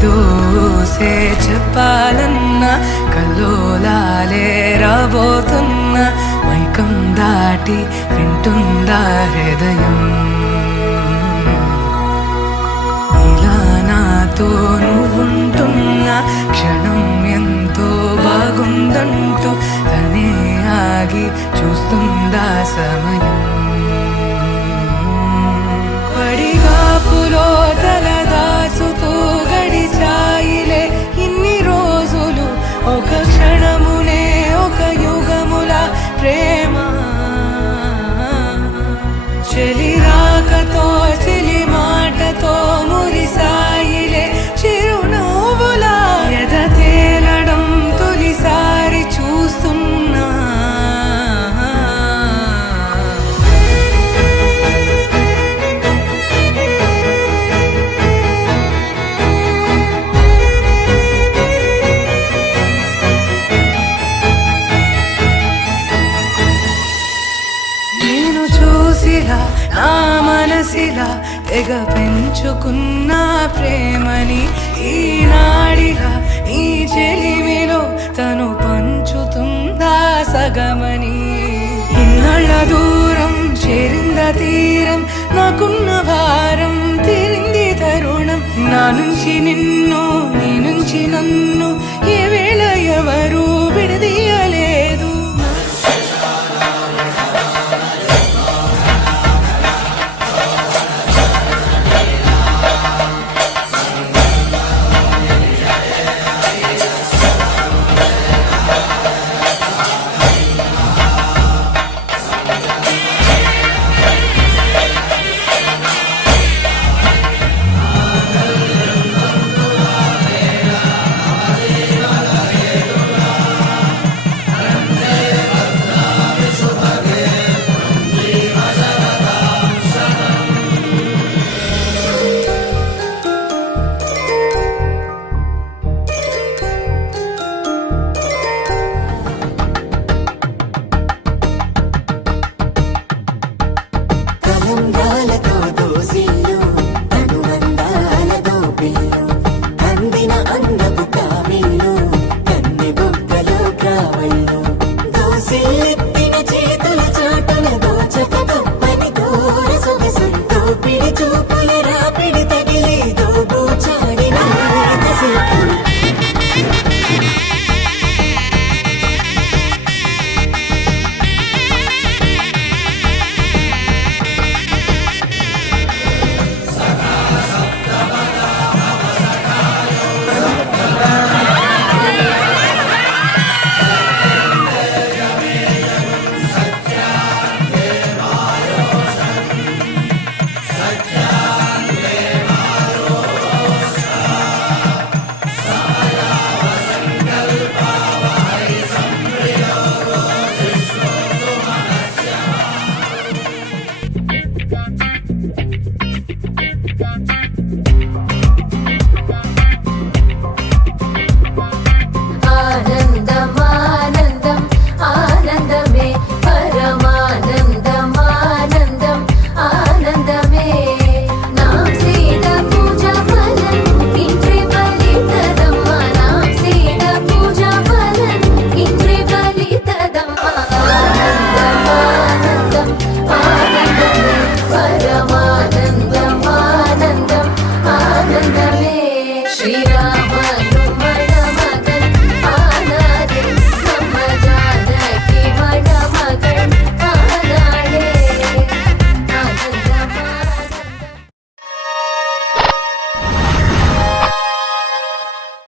ఏదోసే చెప్పాలన్నా కల్లోలాలే రాబోతున్నా మైకం దాటి వింటుందా హృదయం ఇలా నాతో నువ్వుంటున్నా క్షణం ఎంతో బాగుందంటూ తనే ఆగి చూస్తుందా సమయం పడిగాపులో తలదాచుతూ గడిచాయిలే ఇన్ని రోజులు ఒక క్షణమునే ఒక యుగముల ప్రేమ చెలి రాకతో చెలి మాటతో మురిసాయిలే చిరునవ్వులా ఎద తేలడం తొలిసారి చూస్తున్నా నేను చూసిలా నా మనసిలా తెగ పెంచుకున్న ప్రేమని ఈనాడిలా ఈ చెలిమిలో తను పంచుతుందా సగమని ఇన్నాళ్ళ దూరం చేరింద తీరం నాకున్న భారం తీరింది తరుణం నా నుంచి నిన్ను నీ నుంచి నన్ను ఏ వేళ ఎవరు